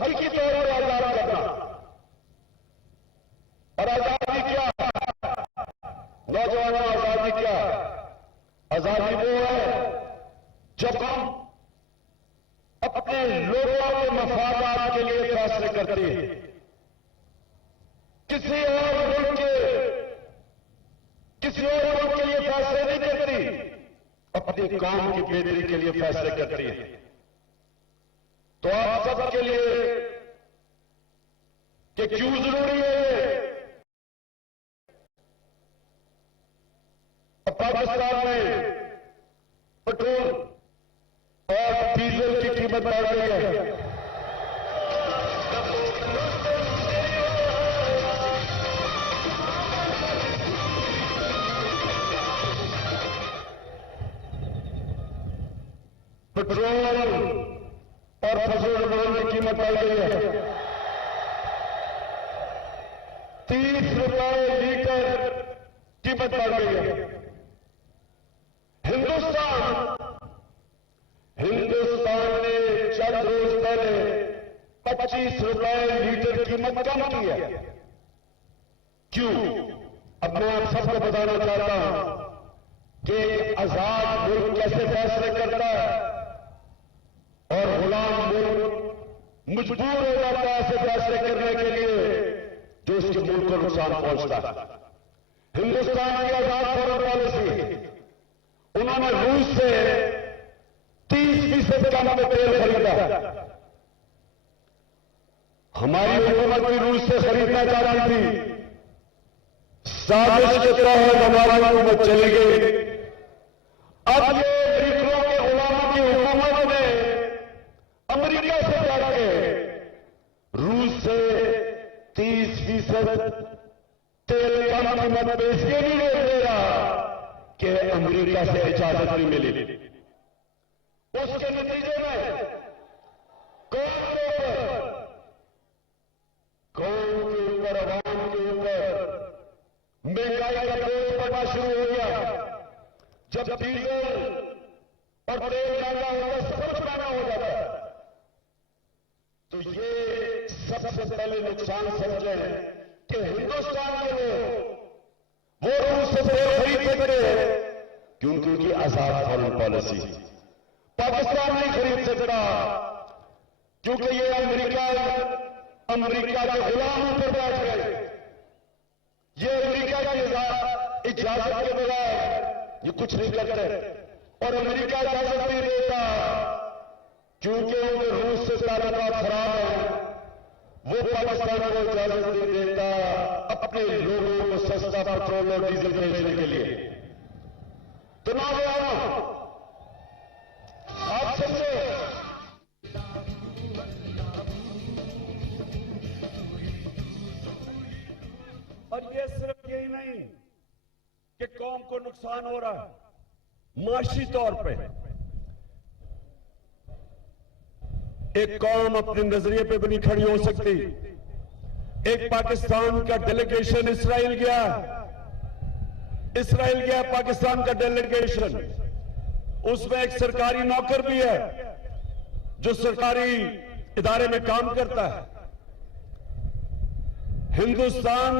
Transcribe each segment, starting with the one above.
हकीकी तौर पर आजाद करना। और आजादी क्या? नौजवानों, आजादी क्या? आजादी वो है जब हम अपने लोगों के मफादात के लिए फैसले करते हैं, किसी और मुल्क के लिए फैसले नहीं करती, अपनी कौम की बेहतरी के लिए फैसले करती है। तो आप सबके लिए कि क्यों जरूरी है ये? पाकिस्तान में पेट्रोल और डीजल की कीमत बढ़ गई है। पेट्रोल और फजूल की कीमत बढ़ गई है। 30 रुपए लीटर कीमत बढ़ गई है। हिंदुस्तान ने चंद रोज पहले 25 रुपए लीटर कीमत कम की है। क्यों? अब मैं आप सबको बताना चाहता हूं कि आजाद मुल्क कैसे फैसले करता है और गुलाम मुल्क मजबूर हो जाता है ऐसे फैसले करने के लिए जो उसके मुल्क को नुकसान पहुंचता है। हिंदुस्तान की आजाद फॉरेन पॉलिसी, उन्होंने रूस से 30% कम में तेल खरीदा। हमारी हुकूमत भी रूस से खरीदना चाह रही थी, साजिश के तहत हमारी हुकूमत चली गई। अब ये अमरीकियों के गुलामों की हुकूमत ने अमरीका से जाके रूस से 30% तेल कम कीमत पे इसलिए नहीं दे रहा कि अमरीका से इजाजत नहीं मिली। उसके नतीजे में कौम के ऊपर, आवाम के ऊपर महंगाई का बोझ पड़ना शुरू हो गया। जब डीजल और तेल महंगा होता है, सब कुछ महंगा हो जाता है। तो ये सबसे पहले नुकसान समझे कि हिंदुस्तान के लोग वो रूस से तेल खरीद सकते क्योंकि उनकी आजाद फॉरेन पॉलिसी। पाकिस्तान नहीं खरीद सकता क्योंकि ये अमेरिका के गुलामों पर बैठ गए। ये अमेरिका की इजाजत के बगैर ये कुछ नहीं करते और अमेरिका इजाजत नहीं देता क्योंकि उनके रूस से ताल्लुकात खराब है। वो पाकिस्तान को इजाजत नहीं देता अपने लोगों को सस्ता पेट्रोल और डीजल बेचने के लिए। तो नौजवानों, आप समझो, और ये सिर्फ यही नहीं कि कौम को नुकसान हो रहा है, माशी तौर पे एक कौम अपने नजरिए पे भी नहीं खड़ी हो सकती। एक पाकिस्तान का डेलीगेशन इसराइल गया, पाकिस्तान का डेलीगेशन, उसमें एक सरकारी नौकर भी है जो सरकारी इदारे में काम करता है। हिंदुस्तान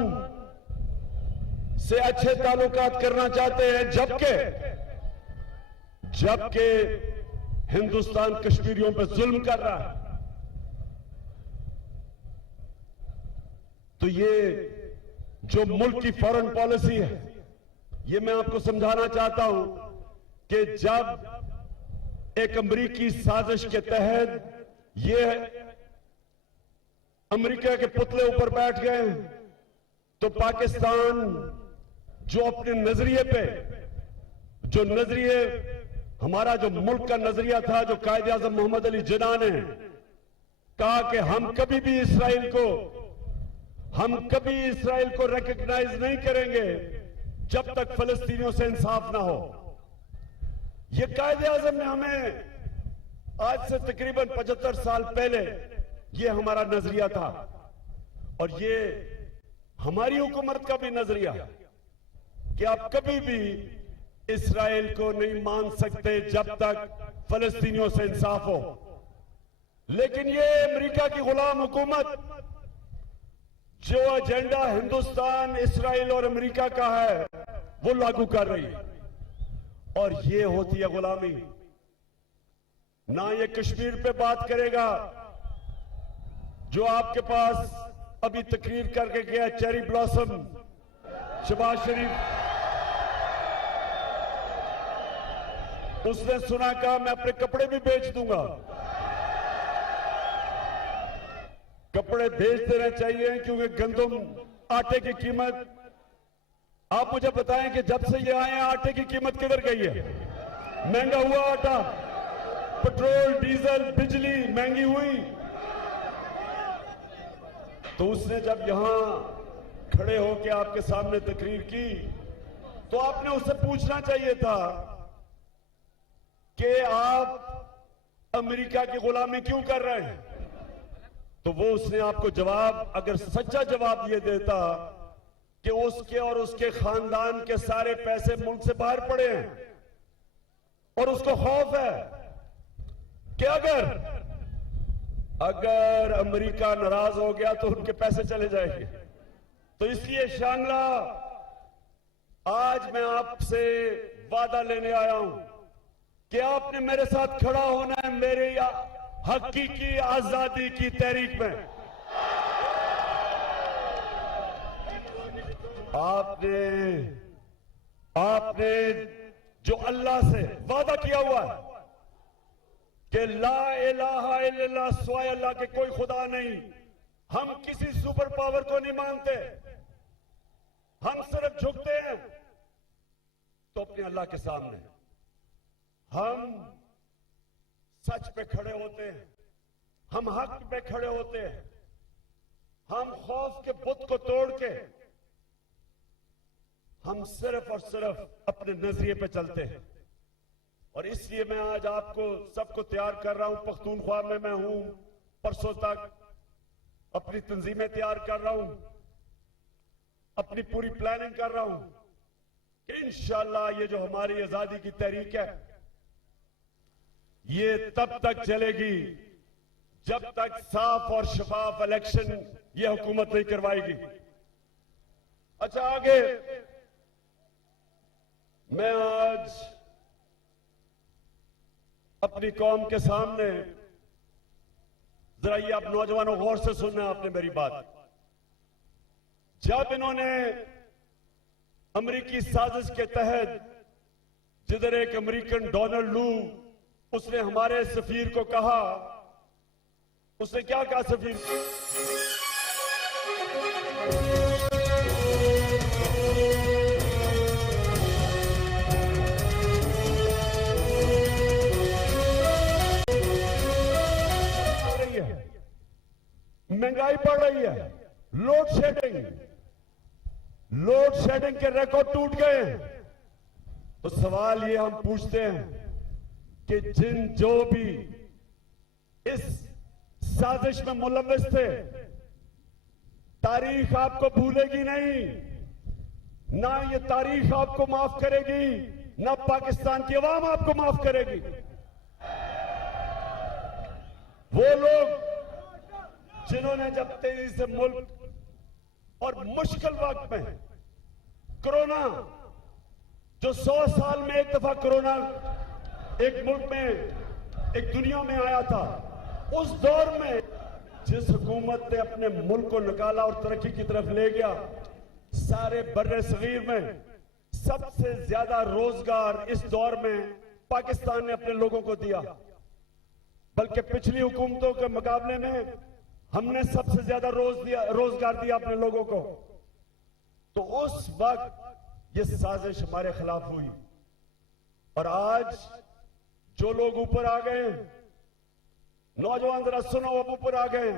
से अच्छे ताल्लुकात करना चाहते हैं, जबकि हिंदुस्तान कश्मीरियों पर जुल्म कर रहा है। तो ये जो मुल्क की फॉरेन पॉलिसी है, ये मैं आपको समझाना चाहता हूं कि जब एक अमेरिकी साजिश के तहत ये अमेरिका के पुतले ऊपर बैठ गए, तो पाकिस्तान जो अपने नजरिए पे, जो नजरिए हमारा जो मुल्क का नजरिया था, जो कायदे आज़म मोहम्मद अली जिन्ना ने कहा कि हम कभी भी इसराइल को रिकॉग्नाइज नहीं करेंगे जब तक फलस्तीनियों से इंसाफ ना हो। ये कायदे आज़म ने हमें आज से तकरीबन 75 साल पहले ये हमारा नजरिया था और ये हमारी हुकूमत का भी नजरिया कि आप कभी भी इसराइल को नहीं मान सकते जब तक फलस्तीनियों से इंसाफ हो। लेकिन ये अमेरिका की गुलाम हुकूमत जो एजेंडा हिंदुस्तान, इस्राइल और अमेरिका का है वो लागू कर रही है, और ये होती है गुलामी। ना ये कश्मीर पे बात करेगा जो आपके पास अभी तकरीर करके गया चेरी ब्लॉसम शहबाज शरीफ, उसने सुना कहा मैं अपने कपड़े भी बेच दूंगा। कपड़े बेच देने चाहिए क्योंकि गंदम आटे की कीमत, आप मुझे बताएं कि जब से ये आए हैं आटे की कीमत किधर गई है? महंगा हुआ आटा, पेट्रोल डीजल बिजली महंगी हुई। तो उसने जब यहां खड़े होकर आपके सामने तकरीर की तो आपने उससे पूछना चाहिए था कि आप अमेरिका की गुलामी क्यों कर रहे हैं? तो वो उसने आपको जवाब, अगर सच्चा जवाब ये देता कि उसके और उसके खानदान के सारे पैसे मुल्क से बाहर पड़े हैं और उसको खौफ है कि अगर अमेरिका नाराज हो गया तो उनके पैसे चले जाएंगे। तो इसलिए शांगला, आज मैं आपसे वादा लेने आया हूं कि आपने मेरे साथ खड़ा होना है मेरे हकीकी आजादी की तहरीक में। आपने जो अल्लाह से वादा किया हुआ है कि ला इलाहा इल्लल्लाह, सिवाय अल्लाह के कोई खुदा नहीं, हम किसी सुपर पावर को नहीं मानते, हम सिर्फ झुकते हैं तो अपने अल्लाह के सामने हम सच पे खड़े होते हैं, हम हक पे खड़े होते हैं, हम खौफ के बुत को तोड़ के हम सिर्फ और सिर्फ अपने नजरिए पे चलते हैं। और इसलिए मैं आज आपको सबको तैयार कर रहा हूं। पख्तूनख्वा में मैं हूं, परसों तक अपनी तंजीमें तैयार कर रहा हूं, अपनी पूरी प्लानिंग कर रहा हूं कि इंशाअल्लाह ये जो हमारी आजादी की तहरीक है ये तब तक चलेगी जब तक साफ और शफाफ इलेक्शन ये हुकूमत नहीं करवाएगी। अच्छा, आगे मैं आज अपनी कौम के सामने, जरा ये आप नौजवानों गौर से सुनना है आपने मेरी बात। जब इन्होंने अमेरिकी साजिश के तहत, जिधर एक अमेरिकन डोनाल्ड लू, उसने हमारे सफीर को कहा, उसने क्या कहा सफीर? महंगाई बढ़ रही है, लोड शेडिंग के रिकॉर्ड टूट गए। तो सवाल ये हम पूछते हैं कि जो भी इस साजिश में मुलव्विस थे, तारीख आपको भूलेगी नहीं, ना ये तारीख आपको माफ करेगी, ना पाकिस्तान की अवाम आपको माफ करेगी। वो लोग जिन्होंने जब तेजी से मुल्क और मुश्किल वक्त में कोरोना, जो 100 साल में एक दफा कोरोना एक मुल्क में, एक दुनिया में आया था, उस दौर में जिस हुकूमत ने अपने मुल्क को निकाला और तरक्की की तरफ ले गया, सारे बर्रे सगीर में सबसे ज्यादा रोजगार इस दौर में पाकिस्तान ने अपने लोगों को दिया। बल्कि पिछली हुकूमतों के मुकाबले में हमने सबसे ज्यादा रोजगार दिया अपने लोगों को। तो उस वक्त ये साजिश हमारे खिलाफ हुई, और आज जो लोग ऊपर आ गए, नौजवान जरा सुनो, अब ऊपर आ गए,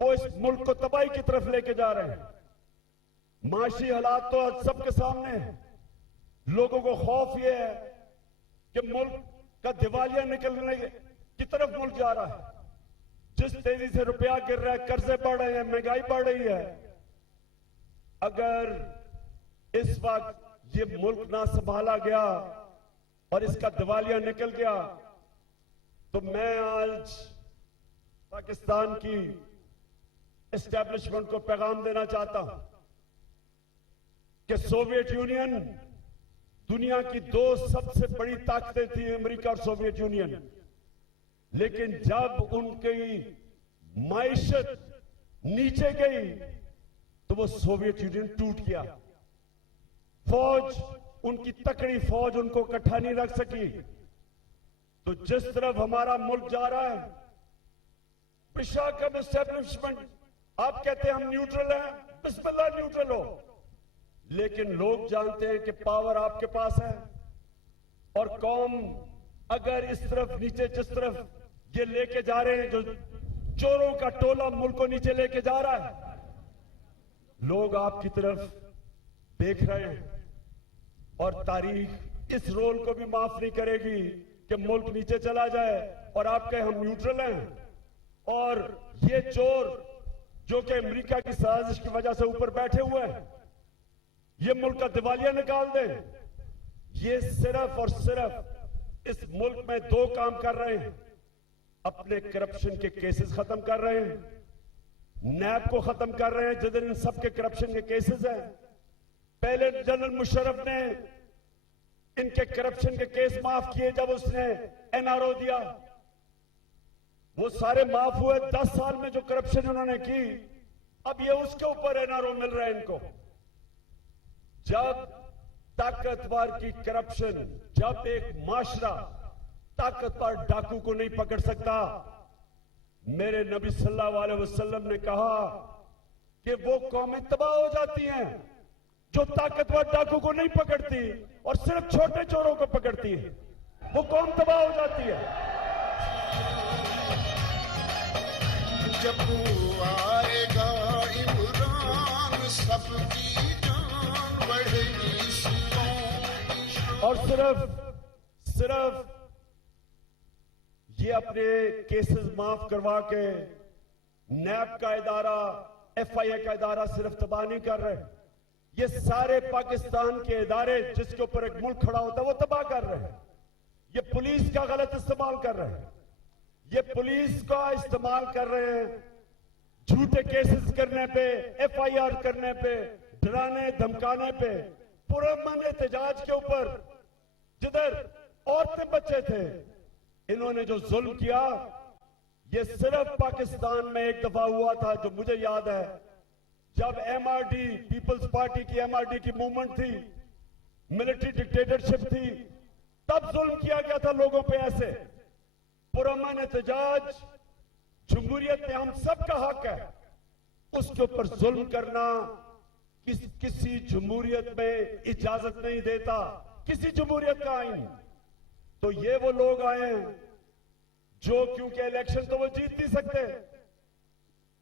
वो इस मुल्क को तबाही की तरफ लेके जा रहे हैं। माशी हालात तो आज सबके सामने है। लोगों को खौफ ये है कि मुल्क का दिवालिया निकलने की तरफ मुल्क जा रहा है। जिस तेजी से रुपया गिर रहा है, कर्जे बढ़ रहे हैं, महंगाई बढ़ रही है, अगर इस वक्त ये मुल्क ना संभाला गया और इसका दिवालिया निकल गया, तो मैं आज पाकिस्तान की एस्टेब्लिशमेंट को पैगाम देना चाहता हूं कि सोवियत यूनियन दुनिया की दो सबसे बड़ी ताकतें थी, अमेरिका और सोवियत यूनियन। लेकिन जब उनकी माइशत नीचे गई तो वो सोवियत यूनियन टूट गया। फौज, उनकी तकड़ी फौज उनको इकट्ठा नहीं रख सकी। तो जिस तरफ हमारा मुल्क जा रहा है, विशाखा एस्टेब्लिशमेंट, आप कहते हैं हम न्यूट्रल हैं, बिस्मिल्लाह न्यूट्रल हो, लेकिन लोग जानते हैं कि पावर आपके पास है। और कौम अगर इस तरफ नीचे, जिस तरफ ये लेके जा रहे हैं, जो चोरों का टोला मुल्क को नीचे लेके जा रहा है, लोग आपकी तरफ देख रहे हैं। और तारीख इस रोल को भी माफ नहीं करेगी कि मुल्क नीचे चला जाए और आप कहें हम न्यूट्रल हैं। और ये चोर जो कि अमेरिका की साजिश की वजह से ऊपर बैठे हुए हैं, ये मुल्क का दिवालिया निकाल दें। ये सिर्फ और सिर्फ इस मुल्क में दो काम कर रहे हैं, अपने करप्शन के केसेस खत्म कर रहे हैं, नैब को खत्म कर रहे हैं जिधर इन सबके करप्शन के केसेस हैं। पहले जनरल मुशर्रफ ने इनके करप्शन के केस माफ किए जब उसने एनआरओ दिया, वो सारे माफ हुए। 10 साल में जो करप्शन उन्होंने की, अब ये उसके ऊपर एनआरओ मिल रहा है इनको। जब ताकतवर की करप्शन, जब एक माशरा ताकतवर डाकू को नहीं पकड़ सकता, मेरे नबी सल्लल्लाहु अलैहि वसल्लम ने कहा कि वो कौमें तबाह हो जाती हैं जो ताकतवर डाकू को नहीं पकड़ती और सिर्फ छोटे चोरों को पकड़ती है, वो कौम तबाह हो जाती है। जब आएगा इमरान सबकी जान बढ़ेगी। और सिर्फ ये अपने केसेस माफ करवा के नैब का इदारा, एफआईए का इदारा सिर्फ तबाह नहीं कर रहे, ये सारे पाकिस्तान के इदारे जिसके ऊपर एक मुल्क खड़ा होता है वो तबाह कर रहे हैं। ये पुलिस का गलत इस्तेमाल कर रहे हैं, ये पुलिस का इस्तेमाल कर रहे हैं झूठे केसेस करने पे, एफआईआर करने पे, डराने धमकाने पे। पुरअमन एहतजाज के ऊपर जिधर औरतें बच्चे थे, इन्होंने जो जुल्म किया, ये सिर्फ पाकिस्तान में एक दफा हुआ था जो मुझे याद है, जब एमआरडी, पीपल्स पार्टी की एमआरडी की मूवमेंट थी, मिलिट्री डिक्टेटरशिप थी, तब जुल्म किया गया था लोगों पे ऐसे। पुरअमन एहतजाज जमहूरियत में हम सबका हक है, उसके ऊपर जुल्म करना किसी जमहूरियत में इजाजत नहीं देता, किसी जमहूरियत का आईन। तो ये वो लोग आए हैं जो, क्योंकि इलेक्शन तो वो जीत नहीं सकते,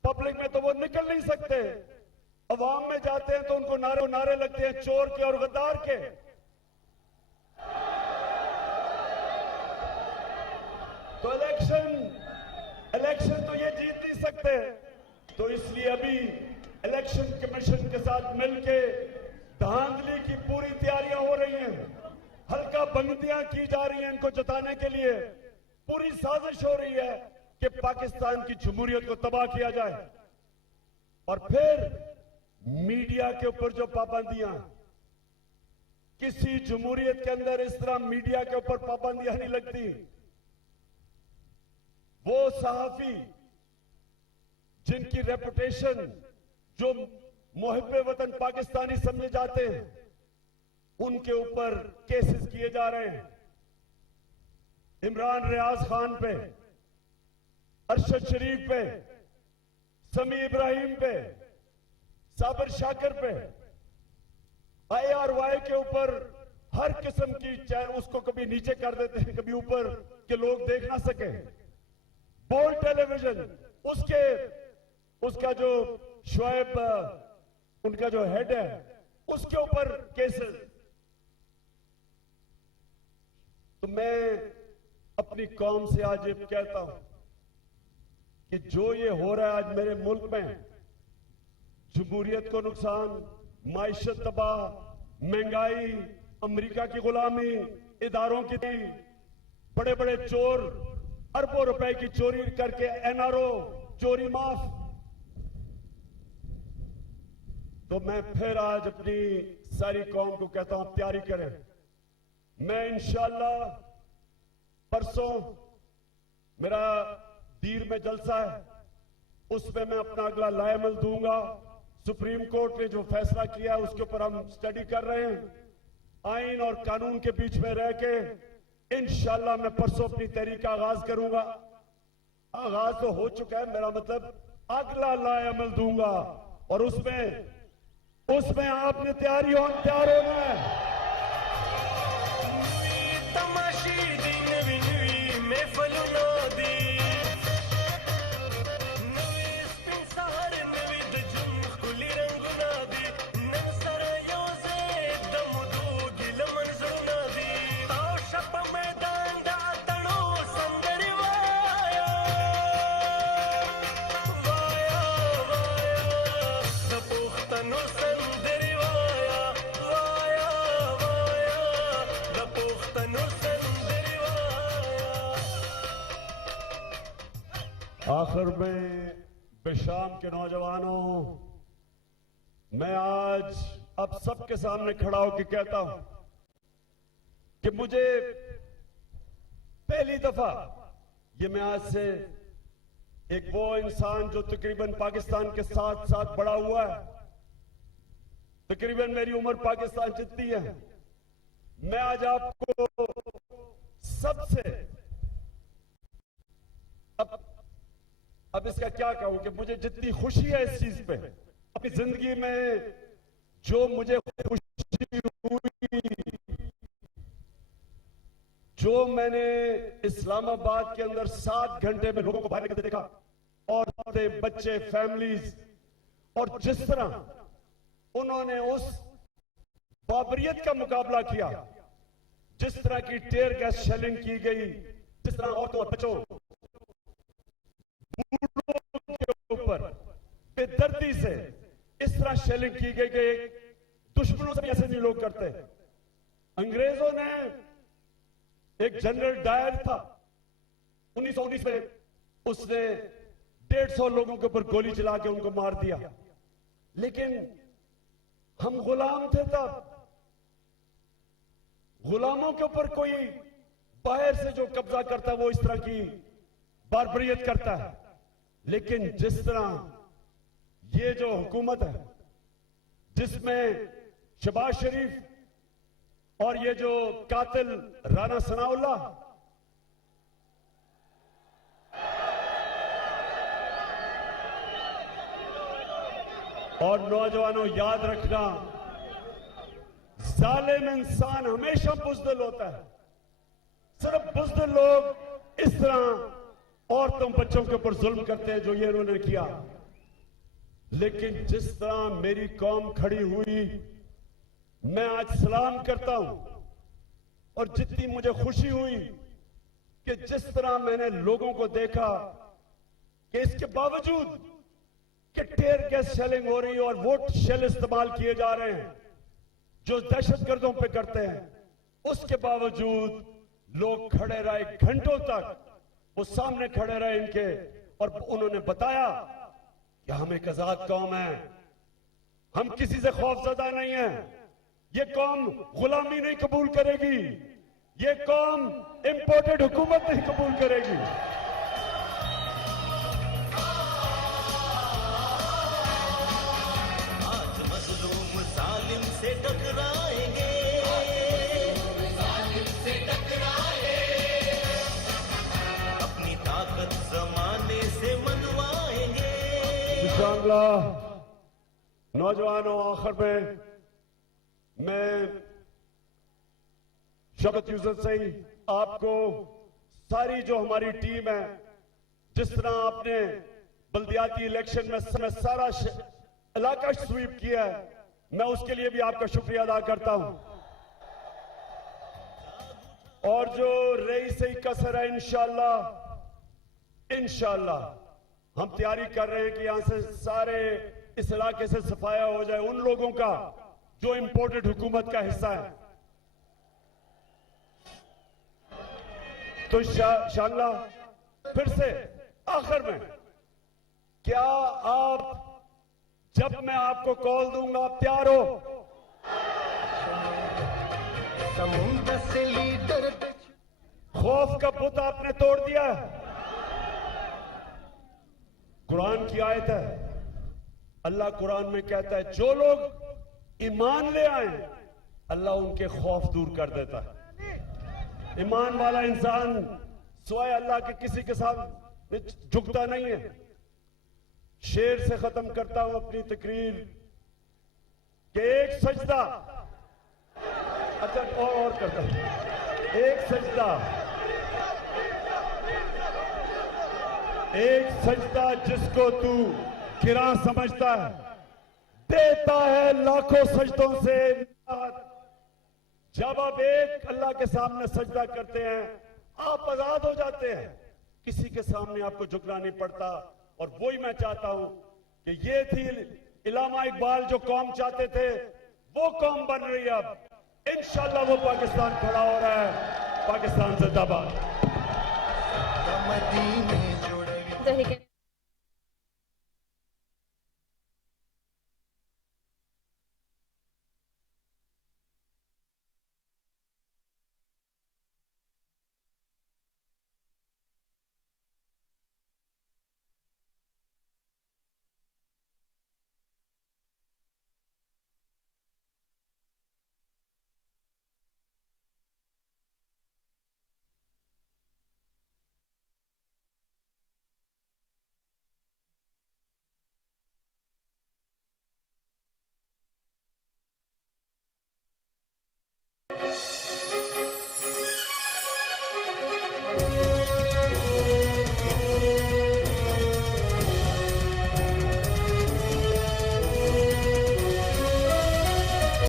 पब्लिक में तो वो निकल नहीं सकते, अवाम में जाते हैं तो उनको नारे लगते हैं चोर के और गद्दार के। तो इलेक्शन तो ये जीत नहीं सकते। तो इसलिए अभी इलेक्शन कमीशन के साथ मिलके धांधली की पूरी तैयारियां हो रही हैं, हल्का बंदियां की जा रही हैं इनको जताने के लिए। पूरी साजिश हो रही है कि पाकिस्तान की जमहूरियत को तबाह किया जाए। और फिर मीडिया के ऊपर जो पाबंदियां, किसी जमहूरियत के अंदर इस तरह मीडिया के ऊपर पाबंदियां नहीं लगती। वो सहाफी जिनकी रेपुटेशन, जो मुहिब्बे वतन पाकिस्तानी समझे जाते हैं, उनके ऊपर केसेस किए जा रहे हैं। इमरान रियाज खान पे, अरशद शरीफ पे, समी इब्राहिम पे, साबिर शाकिर पे, IRY के ऊपर हर किस्म की, चाहे उसको कभी नीचे कर देते हैं कभी ऊपर के लोग देख ना सके। बोल्ड टेलीविजन, उसका जो शोएब, उनका जो हेड है, उसके ऊपर केसेस। तो मैं अपनी कौम से आज ये कहता हूं कि जो ये हो रहा है आज मेरे मुल्क में, जमहूरियत को नुकसान, माइशत तबाह, महंगाई, अमेरिका की गुलामी, इदारों की, बड़े बड़े चोर अरबों रुपए की चोरी करके एनआरओ चोरी माफ। तो मैं फिर आज अपनी सारी कौम को कहता हूं, तैयारी करें। मैं इंशाअल्लाह परसों मेरा दीर में जलसा है, उसमें मैं अपना अगला लाएमल दूंगा। सुप्रीम कोर्ट ने जो फैसला किया उसके ऊपर हम स्टडी कर रहे हैं। आइन और कानून के बीच में रह के इंशाअल्लाह मैं परसों अपनी तहरीक का आगाज करूंगा। आगाज तो हो चुका है, मेरा मतलब अगला लाएमल दूंगा, और उसमें आपने तैयार होना है। तमाशी दिन विनवी में फलुना दी संसार विविध जुमकुली रंगुना दी नसर योजे दमुदू गिल मंजुना दी ताव शप मैदान दा तणो संदर वाया वाया वाया दपुख्तनो संदर वाया वाया वाया दपुख्तनो संदर वाया। आखिर में बेशाम के नौजवानों, मैं आज अब सबके सामने खड़ा होकर कहता हूं कि मुझे पहली दफा ये मैं आज से एक वो इंसान जो तकरीबन पाकिस्तान के साथ साथ बड़ा हुआ है, तकरीबन मेरी उम्र पाकिस्तान जितनी है, मैं आज आपको सबसे अब इसका क्या कहूं कि मुझे जितनी खुशी है इस चीज पे, अपनी जिंदगी में जो मुझे खुशी हुई, जो मैंने इस्लामाबाद के अंदर 7 घंटे में लोगों को बाहर निकलते देखा, औरतें, बच्चे, फैमिलीज, और जिस तरह उन्होंने उस बाबरियत का मुकाबला किया, जिस तरह की टेयर गैस शेलिंग की गई, जिस तरह औरतों और बच्चों के ऊपर बेदर्दी से इस तरह शेलिंग की गई कि दुश्मनों से भी ऐसे नहीं लोग करते। अंग्रेजों ने, एक जनरल डायर था 1919 में, उसने 150 लोगों के ऊपर गोली चला के उनको मार दिया, लेकिन हम गुलाम थे तब। गुलामों के ऊपर कोई बाहर से जो कब्जा करता है वो इस तरह की बारबरियत करता है, लेकिन जिस तरह ये जो हुकूमत है जिसमें शहबाज शरीफ और ये जो कातिल राना सनाउल्लाह, और नौजवानों याद रखना, जालिम इंसान हमेशा बुज़दिल होता है। सिर्फ बुज़दिल लोग इस तरह औरतों बच्चों के ऊपर जुल्म करते हैं जो ये इन्होंने किया, लेकिन जिस तरह मेरी कौम खड़ी हुई, मैं आज सलाम करता हूं। और जितनी मुझे खुशी हुई कि जिस तरह मैंने लोगों को देखा कि इसके बावजूद कि टेयर गैस शेलिंग हो रही है और वोट शेल इस्तेमाल किए जा रहे हैं जो दहशतगर्दों पे करते हैं, उसके बावजूद लोग खड़े रहे घंटों तक, वो सामने खड़े रहे इनके, और उन्होंने बताया कि हम एक आजाद कौम है, हम किसी से खौफजदा नहीं है, ये कौम गुलामी नहीं कबूल करेगी, ये कौम इंपोर्टेड हुकूमत नहीं कबूल करेगी। आज मजलूम जालिम से टकराएंगे, अपनी ताकत जमाने से मनवाएंगे। इंशाअल्लाह नौजवानों, आखिर में मैं शौकत यूसुफ से ही आपको सारी जो हमारी टीम है, जिस तरह आपने बल्दियाती इलेक्शन में सारा इलाका स्वीप किया है, मैं उसके लिए भी आपका शुक्रिया अदा करता हूं। और जो रही सही कसर है, इंशाअल्लाह हम तैयारी कर रहे हैं कि यहां से सारे इस इलाके से सफाया हो जाए उन लोगों का जो इंपोर्टेड हुकूमत का हिस्सा है। तो शांगला फिर से आखिर में, क्या आप, जब मैं आपको कॉल दूंगा, आप तैयार हो? समुद्र से लीडर खौफ का बुत आपने तोड़ दिया। कुरान की आयत है, अल्लाह कुरान में कहता है जो लोग ईमान ले आए अल्लाह उनके खौफ दूर कर देता है। ईमान वाला इंसान सिवाय अल्लाह के किसी के साथ झुकता नहीं है। शेर से खत्म करता हूं अपनी तकरीर कि एक सजदा, अच्छा और करता हूं, एक सजदा जिसको तू गिरा समझता है, देता है लाखों सजदों से निजात। जब आप एक अल्लाह के सामने सजदा करते हैं आप आजाद हो जाते हैं, किसी के सामने आपको झुकना नहीं पड़ता। और वही मैं चाहता हूं कि ये थी इलामा इकबाल जो कौम चाहते थे, वो कौम बन रही है। अब इंशाल्लाह वो पाकिस्तान खड़ा हो रहा है। पाकिस्तान जिंदाबाद। मदीने जुड़े तहरीक